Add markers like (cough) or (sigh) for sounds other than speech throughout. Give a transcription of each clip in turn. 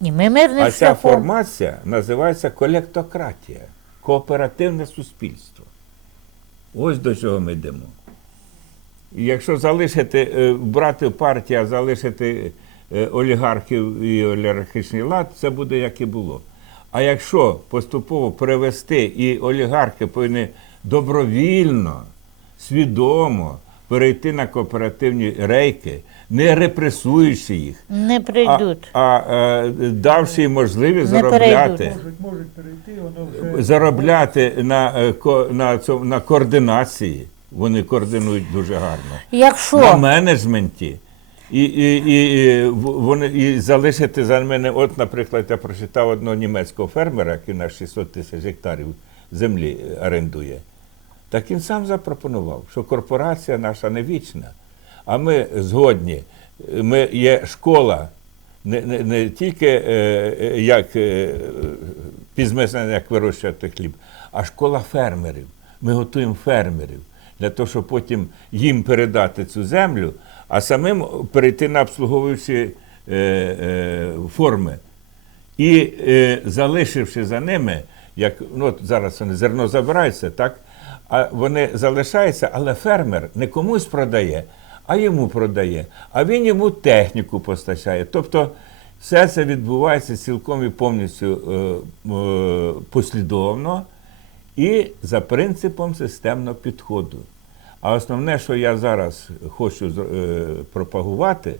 Ні, ми мирним А ця шляхом. формація називається колектократія, кооперативне суспільство. Ось до чого ми йдемо. І якщо залишити, е, брати партію, а залишити е, олігархів і олігархічний лад, це буде як і було. А якщо поступово привести, і олігархи повинні добровільно, свідомо перейти на кооперативні рейки, не репресуючи їх, Не а, прийдуть. а е, давши їм можливість Не заробляти. Можуть, можуть перейти, воно вже заробляти на, е, на, цьому- на координації. Вони координують дуже гарно. На Якщо менеджменті. І, і, і, і, вони, і залишити за мене, от, наприклад, я прочитав одного німецького фермера, який на 600 тисяч гектарів землі е, орендує. Так він сам запропонував, що корпорація наша не вічна, а ми згодні. Ми є школа не, не, не тільки е, е, як е, пізмесне, як вирощувати хліб, а школа фермерів. Ми готуємо фермерів для того, щоб потім їм передати цю землю, а самим перейти на обслуговуючі е, е, форми. І е, залишивши за ними, як ну, от зараз вони зерно забираються, так? А вони залишаються, але фермер не комусь продає, а йому продає. А він йому техніку постачає. Тобто все це відбувається цілком і повністю е, е, послідовно і за принципом системного підходу. А основне, що я зараз хочу е, пропагувати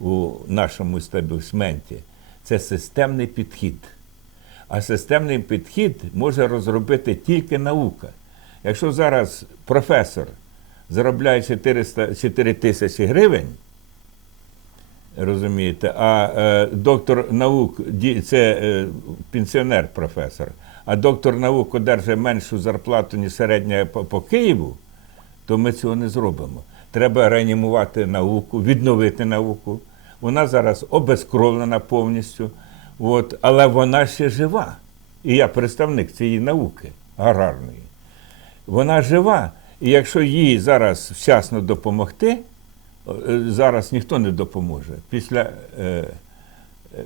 у нашому естаблішменті, це системний підхід. А системний підхід може розробити тільки наука. Якщо зараз професор заробляє 400, 4 тисячі гривень, розумієте, а е, доктор наук це е, пенсіонер професор, а доктор наук одержує меншу зарплату, ніж середня по, по Києву, то ми цього не зробимо. Треба реанімувати науку, відновити науку. Вона зараз обезкровлена повністю, от, але вона ще жива. І я представник цієї науки аграрної. Вона жива. І якщо їй зараз вчасно допомогти, е, зараз ніхто не допоможе після е, е,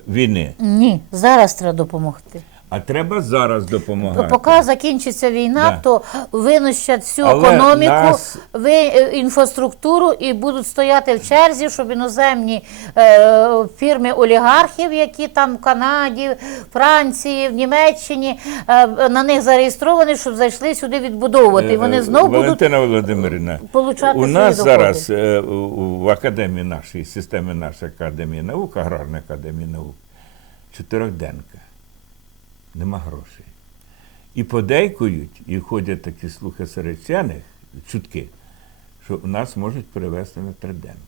війни. ні, зараз треба допомогти. А треба зараз допомагати. Поки закінчиться війна, Да. то винищать всю Але економіку, нас- ви, е, інфраструктуру і будуть стояти в черзі, щоб іноземні е, фірми олігархів, які там в Канаді, Франції, в Німеччині, е, на них зареєстровані, щоб зайшли сюди відбудовувати. І вони Е, знов будуть Володимирівна, получати у нас доходи. зараз е, у- в академії нашої системи нашої академії наук, аграрної академії наук, чотирьохденка. Нема грошей. І подейкують, і ходять такі слухи серед вчених, чутки, що нас можуть перевести на триденку.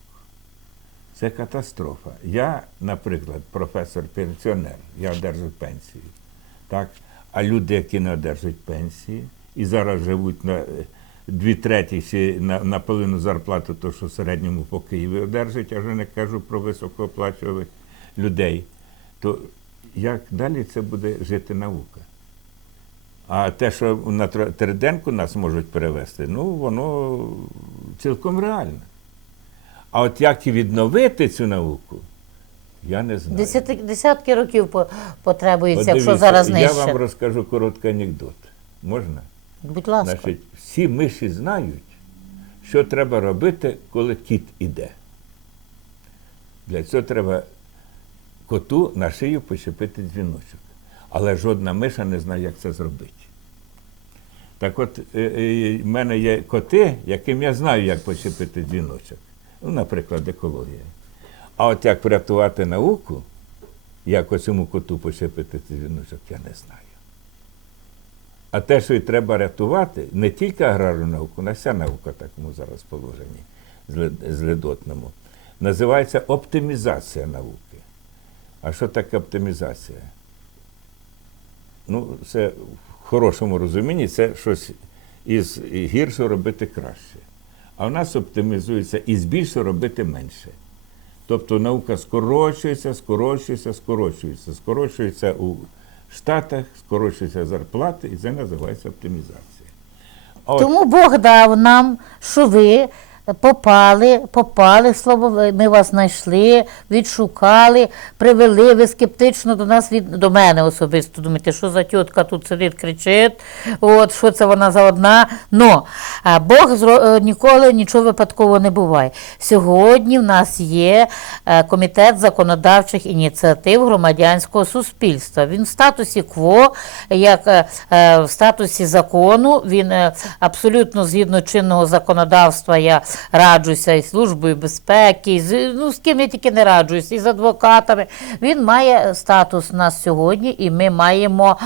Це катастрофа. Я, наприклад, професор-пенсіонер, я одержую пенсію. Так? А люди, які не одержують пенсії, і зараз живуть на е, дві треті чи на, на половину зарплату, то що в середньому по Києві одержують, я вже не кажу про високооплачуваних людей, то як далі це буде жити наука? А те, що на Триденку нас можуть перевести, ну воно цілком реально. А от як і відновити цю науку, я не знаю. Десяти, десятки років по- От потребується, якщо дивіться, зараз Я вам розкажу короткий анекдот. Можна? Будь ласка. Значить, всі миші знають, що треба робити, коли кіт іде. Для цього треба коту на шию почепити дзвіночок. Але жодна миша не знає, як це зробити. Так от, е, е, в мене є коти, яким я знаю, як почепити дзвіночок. Ну, наприклад, екологія. А от як врятувати науку, як оцьому коту почепити дзвіночок, я не знаю. А те, що і треба рятувати, не тільки аграрну науку, на вся наука в такому зараз положенні злидотному, називається оптимізація науки. А що таке оптимізація? Ну, це в хорошому розумінні це щось із гіршого робити краще. А в нас оптимізується із більшого робити менше. Тобто наука скорочується, скорочується, скорочується, скорочується у Штатах, скорочуються зарплати, і це називається оптимізація. От Тому Бог дав нам, що ви попали, попали, слово, ми вас знайшли, відшукали, привели, ви скептично до нас від до мене особисто. Думаєте, що за тітка тут сидить, кричить, от що це вона за одна. Но Бог зро- е, ніколи нічого випадково не буває. Сьогодні в нас є е, комітет законодавчих ініціатив громадянського суспільства. Він в статусі КВО, як е, в статусі закону, він абсолютно згідно чинного законодавства. Я раджуся із службою безпеки, з, ну, з ким я тільки не раджуюсь, і з адвокатами. Він має статус у нас сьогодні, і ми маємо,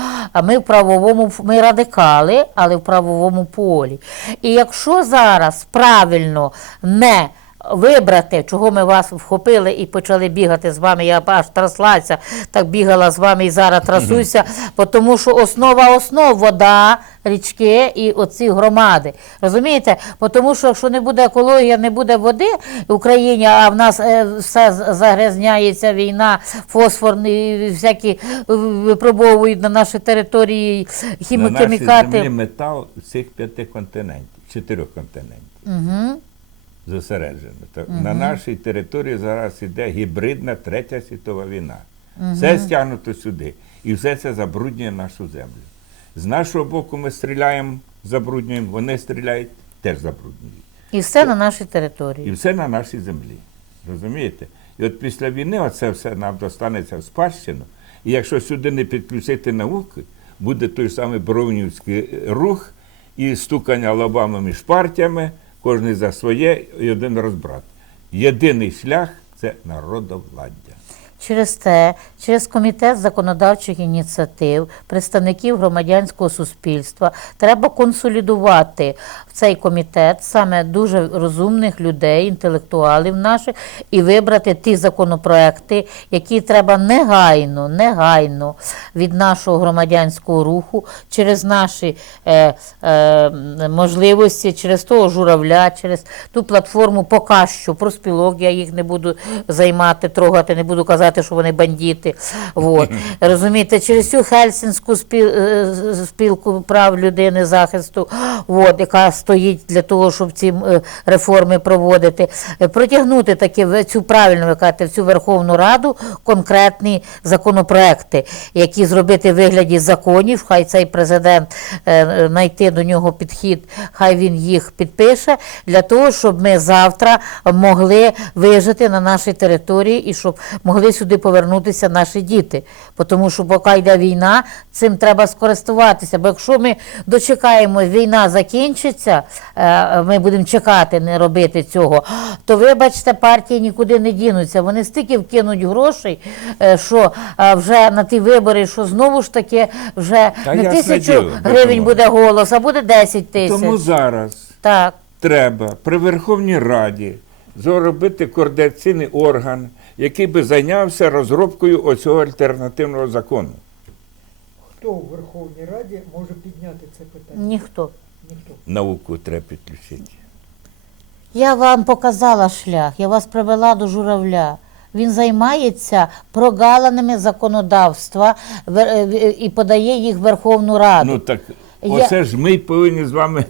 ми в правовому, ми радикали, але в правовому полі. І якщо зараз правильно не Вибрати, чого ми вас вхопили і почали бігати з вами. Я аж траслася, так бігала з вами і зараз трасуся, бо тому що основа основ вода, річки і оці громади. Розумієте? Бо Тому що якщо не буде екологія, не буде води в Україні, а в нас е, все загрязняється, війна, фосфорні, всякі е, випробовують на нашій території На нашій землі метал всіх п'яти континентів, чотирьох континентів. Угу. Зосереджено. Так, На нашій території зараз іде гібридна третя світова війна. Все стягнуто сюди. І все це забруднює нашу землю. З нашого боку ми стріляємо, забруднюємо, вони стріляють, теж забруднюють. І все на нашій території. І все на нашій землі. Розумієте? І от після війни оце все нам достанеться в спадщину. І якщо сюди не підключити науки, буде той самий бровнівський рух і стукання лобами між партіями, кожен за своє і один розбрат. Єдиний шлях це народовладдя. Через те, через комітет законодавчих ініціатив, представників громадянського суспільства, треба консолідувати цей комітет саме дуже розумних людей, інтелектуалів наших, і вибрати ті законопроекти, які треба негайно, негайно від нашого громадянського руху, через наші е, е, можливості, через того журавля, через ту платформу поки що проспілок, я їх не буду займати, трогати, не буду казати, що вони бандити. Вот. (laughs) Розумієте, через цю Хельсінську спіл, е, спілку прав людини захисту, от, яка стоїть для того, щоб ці е, реформи проводити, е, протягнути таки цю правильно ви кажете, в цю Верховну Раду конкретні законопроекти, які зробити в вигляді законів. Хай цей президент е, е, знайти до нього підхід, хай він їх підпише для того, щоб ми завтра могли вижити на нашій території і щоб могли сюди повернутися наші діти. Тому що поки йде війна, цим треба скористуватися. Бо якщо ми дочекаємо, війна закінчиться, е, ми будемо чекати, не робити цього, то вибачте, партії нікуди не дінуться. Вони стільки вкинуть грошей, е, що е, вже на ті вибори, що знову ж таки вже Та не тисячу діло, гривень буде голос, а буде 10 тисяч. Тому зараз Так. треба при Верховній Раді зробити координаційний орган, який би зайнявся розробкою оцього альтернативного закону. Хто в Верховній Раді може підняти це питання? Ніхто. Науку треба підключити. Я вам показала шлях, я вас привела до журавля. Він займається прогалинами законодавства е, і подає їх в Верховну Раду. Ну так, оце ж ми повинні з вами.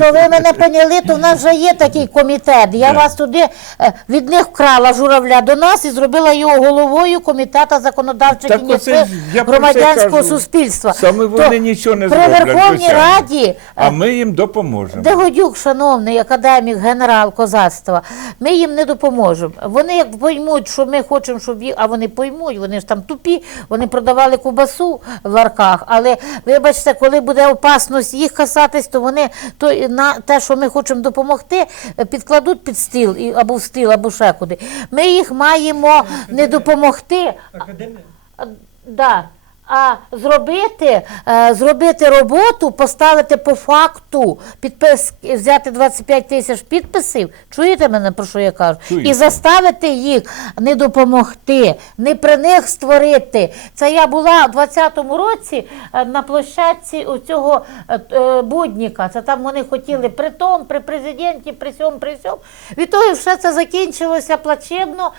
То ви мене поняли, то в нас вже є такий комітет. Я Так. вас туди е, від них вкрала журавля до нас і зробила його головою комітету законодавчих Так оце ініціатив громадянського кажу. суспільства. Саме вони То нічого не при зроблять. Верховній. Раді А е, ми їм допоможемо. Дегодюк, шановний академік, генерал козацтва, ми їм не допоможемо. Вони як поймуть, що ми хочемо, щоб їх, а вони поймуть, вони ж там тупі, вони продавали кубасу в ларках. Але вибачте, коли буде опасність їх касатись, то вони то на те, що ми хочемо допомогти, е, підкладуть під стіл або в стіл, або ще куди. Ми їх маємо не допомогти, Академія? Да. А зробити, е, зробити роботу, поставити по факту, підпис, взяти 25 тисяч підписів, чуєте мене, про що я кажу? Чую. І заставити їх не допомогти, не при них створити. Це я була у 20-му році е, на площадці у цього е, будніка. Це там вони хотіли при тому, при президенті, при сьому, при сьому. Від того все це закінчилося плачевно.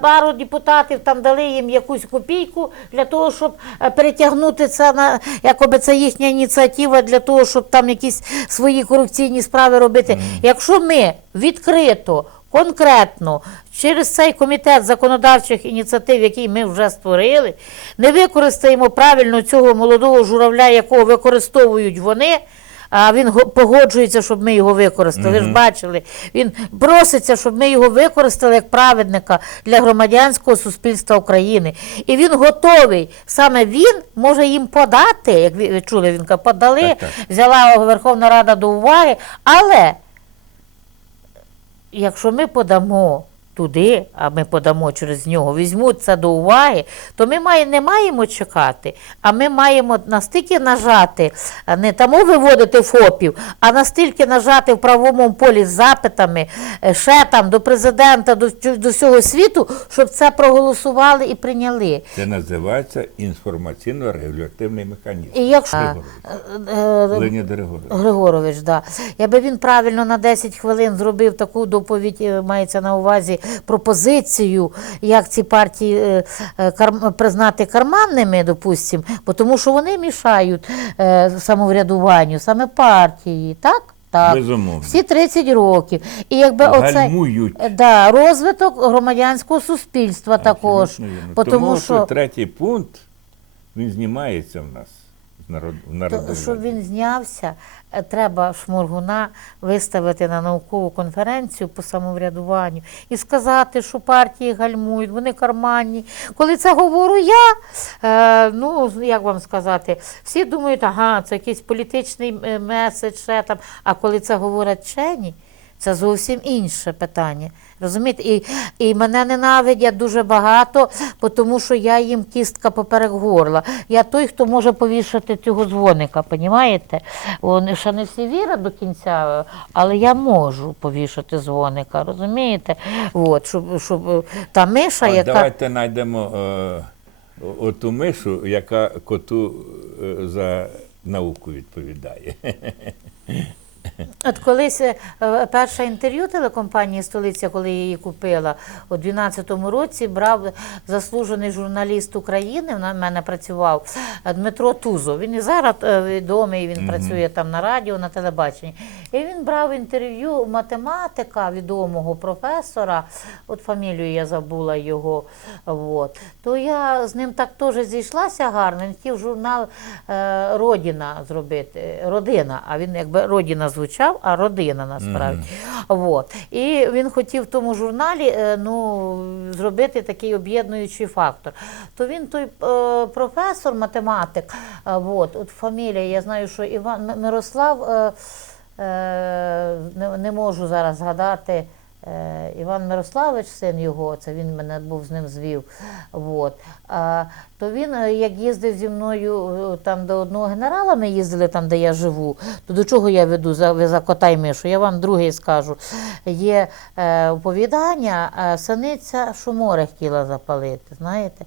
Пару депутатів там дали їм якусь копійку для того, щоб перетягнути це на якоби це їхня ініціатива для того, щоб там якісь свої корупційні справи робити. Якщо ми відкрито. Конкретно через цей комітет законодавчих ініціатив, який ми вже створили, не використаємо правильно цього молодого журавля, якого використовують вони, а він погоджується, щоб ми його використали. Ви ж бачили, він проситься, щоб ми його використали як праведника для громадянського суспільства України. І він готовий. Саме він може їм подати, як ви ви чули, він каже, подали, Так, так. взяла Верховна Рада до уваги, але якщо ми подамо туди, а ми подамо через нього, візьмуть це до уваги, то ми має, не маємо чекати, а ми маємо настільки нажати, не тому виводити ФОПів, а настільки нажати в правовому полі з запитами е, ще там до президента, до, до всього світу, щоб це проголосували і прийняли. Це називається інформаційно-регулятивний механізм. І якщо Григорович. е, е, Леонід Григорович. Григорович, да. Якби він правильно на 10 хвилин зробив таку доповідь, мається на увазі пропозицію, як ці партії е, е, признати карманними, допустимо, бо тому що вони мішають е, самоврядуванню, саме партії, так? Так. Безумовно. Всі 30 років. І якби оцей Гальмують. е, да, розвиток громадянського суспільства також. Абсолютно вірно. Тому, Тому що що третій пункт він знімається в нас в народ, в То, народовладі. щоб він знявся, е, треба Шморгуна виставити на наукову конференцію по самоврядуванню і сказати, що партії гальмують, вони карманні. Коли це говорю я, е, ну як вам сказати, всі думають, ага, це якийсь політичний меседж, ще там. А коли це говорять вчені, це зовсім інше питання. Розумієте? І, і мене ненавидять дуже багато, тому що я їм кістка поперек горла. Я той, хто може повішати цього дзвоника, понімаєте? Вони ще не всі вірять до кінця, але я можу повішати дзвоника, розумієте? От, щоб, щоб е, та миша, А яка. Давайте знайдемо е, оту мишу, яка коту е, за науку відповідає. (laughs) От колись е, перше інтерв'ю телекомпанії Столиця, коли я її купила у 12-му році, брав заслужений журналіст України. На мене працював Дмитро Тузов. Він і зараз е, відомий. Він працює там на радіо, на телебаченні. І він брав інтерв'ю у математика відомого професора. От фамілію я забула його. От. То я з ним так теж зійшлася гарно. Він хотів журнал е, Родіна зробити. Родина, а він якби Родіна звучав, а родина насправді. От. І він хотів в тому журналі е, ну, зробити такий об'єднуючий фактор. То він той е, професор, математик, е, от, от фамілія, я знаю, що Іван Мирослав, не, не можу зараз згадати. Іван Мирославич, син його, це він мене був з ним звів. От. То він, е, як їздив зі мною е, там до одного генерала, ми їздили там, де я живу, то до чого я веду за, ви за кота й мишу? Я вам другий скажу. Є е, оповідання, е, синиця, що море хотіла запалити. Знаєте?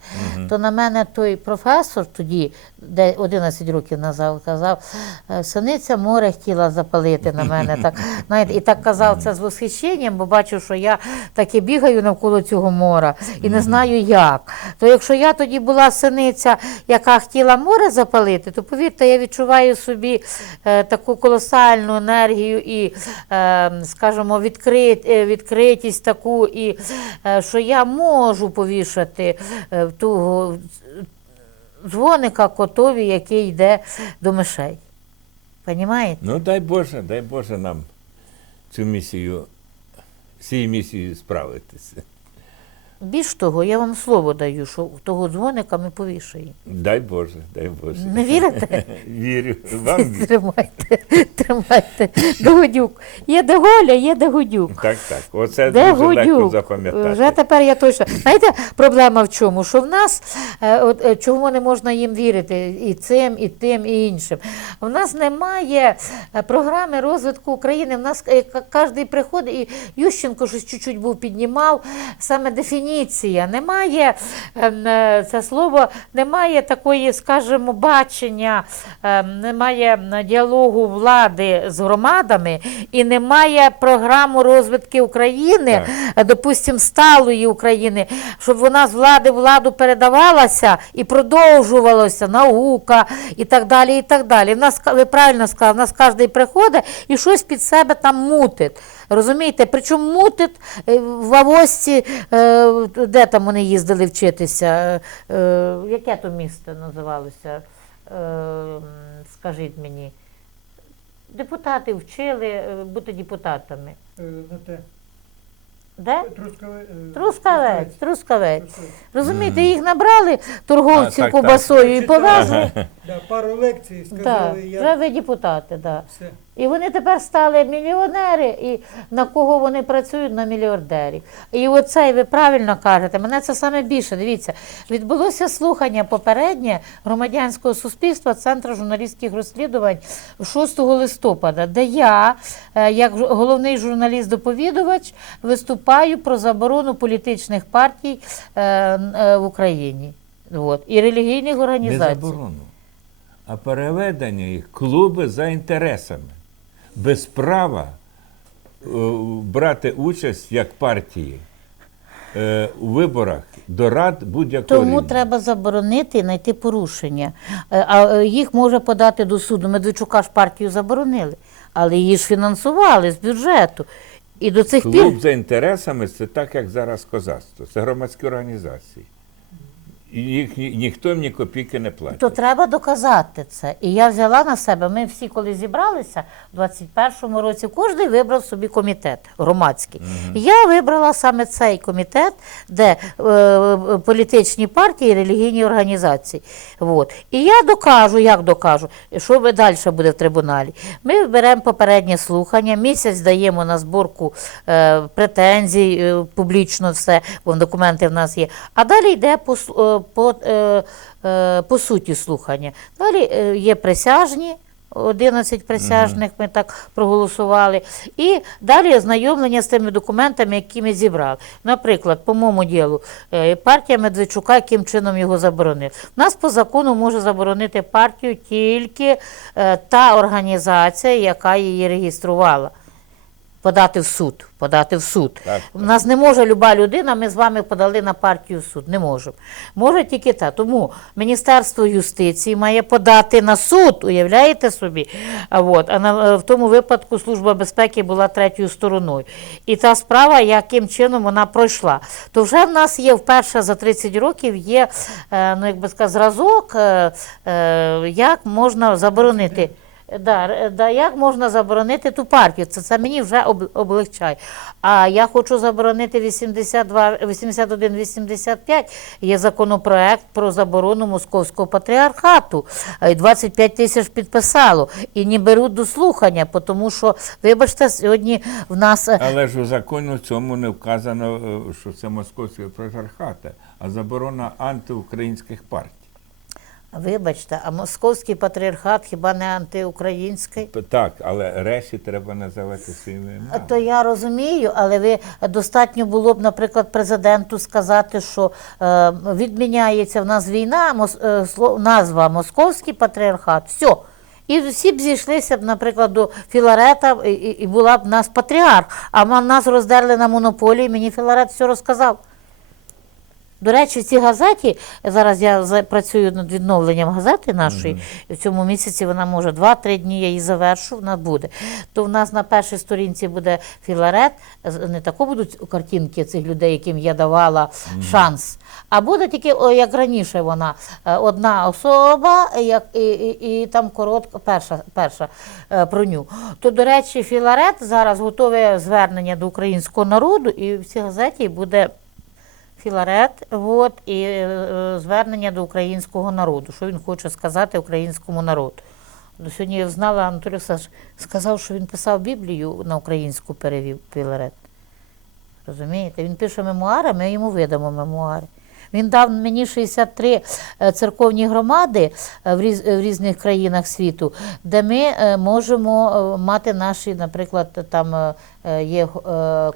То на мене той професор тоді, де 11 років назад, казав, синиця море хотіла запалити на мене. (laughs) Так, знаєте, і так казав це з восхищенням, бо бачив, що я таки бігаю навколо цього мора і не знаю як. То якщо я тоді була синиця, яка хотіла море запалити, то повірте, я відчуваю собі е, таку колосальну енергію і, е, скажімо, відкрит, е, відкритість таку, і е, що я можу повішати е, того дзвоника котові, який йде до мишей. Понімаєте? Ну, дай Боже, дай Боже нам цю місію, цією місією справитися. Більш того, я вам слово даю, що того дзвоника ми повішаємо. Дай Боже, дай Боже. Не вірите? (laughs) Вірю. Вам вірю. Тримайте, тримайте. Догодюк. Є де Голя, є Дегодюк. Так, так. Оце дуже легко запам'ятати. Вже тепер я точно. Знаєте, проблема в чому? Що в нас, е, от, е, чому не можна їм вірити і цим, і тим, і іншим. В нас немає е, програми розвитку України. В нас кожен приходить, і Ющенко щось чуть-чуть був піднімав. Саме дефініція. Немає ем, е, це слово, немає такої, скажімо, бачення, ем, немає діалогу влади з громадами і немає програми розвитку України, е, сталої України, щоб вона з влади владу передавалася і продовжувалася наука і так далі. і так далі. В нас, ви правильно сказали, в нас кожен приходить і щось під себе там мутить. Розумієте? Причому мутить е, в Авості, е, де там вони їздили вчитися, е, яке то місто називалося? Скажіть мені. Депутати вчили бути депутатами. Де? Трускавець, Трускавець. Трускавець. Розумієте, їх набрали торговців А, так, ковбасою і повезли. Пару лекцій Так, сказали, вже ви депутати, да. І вони тепер стали мільйонери, і на кого вони працюють? На мільярдерів. І оце, і ви правильно кажете, мене це саме більше. Дивіться, відбулося слухання попереднє громадянського суспільства Центру журналістських розслідувань 6 листопада, де я, е, як головний журналіст-доповідувач, виступаю про заборону політичних партій е, е, в Україні. От. І релігійних Не організацій. заборону, а переведення їх клуби за інтересами. Без права е, брати участь як партії е, у виборах до рад будь-якого Тому рівня. треба заборонити і знайти порушення. Е, А їх може подати до суду. Медведчука ж партію заборонили, але її ж фінансували з бюджету. І до цих Клуб пір за інтересами це так, як зараз козацтво. Це громадські організації. Їх ні- ніхто їм ні копійки не платить. то треба доказати це. І я взяла на себе. Ми всі, коли зібралися в 21-му році, кожен вибрав собі комітет громадський. Я вибрала саме цей комітет, де е, політичні партії, і релігійні організації. От. І я докажу, як докажу, що ви далі буде в трибуналі. Ми беремо попереднє слухання, місяць даємо на зборку е, претензій, е, публічно все, бо документи в нас є. А далі йде по, е, по, е, е, по суті слухання. Далі е, є присяжні. 11 присяжних ми так проголосували. І далі ознайомлення з тими документами, які ми зібрали. Наприклад, по моєму ділу, партія Медведчука, яким чином його заборонив. У нас по закону може заборонити партію тільки та організація, яка її реєструвала. Подати в суд. Подати в суд. Так, У нас не може люба людина, ми з вами подали на партію в суд. Не можемо. Може тільки та. Тому Міністерство юстиції має подати на суд, уявляєте собі? А, от, а на, е, в тому випадку Служба безпеки була третьою стороною. І та справа, яким чином вона пройшла. То вже в нас є вперше за 30 років є, е, ну, як би сказати, зразок, е, е, як можна заборонити. Да, да, як можна заборонити ту партію? Це, це мені вже об, облегчає. А я хочу заборонити 82, 81, 85. Є законопроект про заборону московського патріархату. А й 25 тисяч підписало. І не беруть до слухання, тому що, вибачте, сьогодні в нас е, Але ж у законі цьому не вказано, е, що це московський патріархат, а заборона антиукраїнських партій. Вибачте, а московський патріархат хіба не антиукраїнський? Так, але решті треба називати своїми іменами. То я розумію, але ви достатньо було б, наприклад, президенту сказати, що е, відміняється в нас війна, мос, е, сло- назва Московський патріархат. Все. І всі б зійшлися б, наприклад, до Філарета, і, і була б в нас патріарх. А нас роздерли на монополії, мені Філарет все розказав. До речі, в цій газеті, зараз я працюю над відновленням газети нашої, і в цьому місяці вона може 2-3 дні, я її завершу, вона буде. То в нас на першій сторінці буде філарет, не тако будуть картинки цих людей, яким я давала шанс, а буде тільки, о, як раніше вона, е, одна особа, як, і, і, і там коротка, перша, перша е, про ню. То, до речі, філарет зараз готове звернення до українського народу, і в цій газеті буде Філарет, от, і е, звернення до українського народу, що він хоче сказати українському народу. Сьогодні я знала, Анатолій Саш сказав, що він писав Біблію на українську перевів Філарет. Розумієте? Він пише мемуари, ми йому видамо мемуари. Він дав мені 63 е, церковні громади е, в, різ, в різних країнах світу, де ми е, можемо е, мати наші, наприклад, там е, е, є е,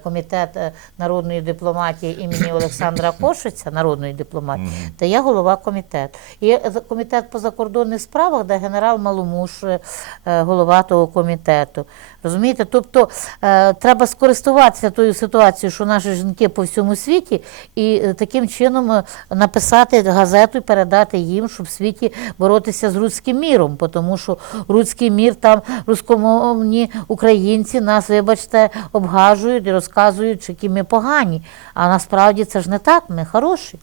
комітет е, народної дипломатії імені Олександра (coughs) Кошиця, народної дипломатії, де я голова комітету. Є е, комітет по закордонних справах, де генерал Маломуш, е, е, голова того комітету. Розумієте? Тобто е, треба скористуватися тою ситуацією, що наші жінки по всьому світі, і е, таким чином е, написати газету і передати їм, щоб в світі боротися з руським міром, тому що руський мір там рускомовні українці нас, вибачте, обгажують і розказують, які ми погані. А насправді це ж не так, ми хороші.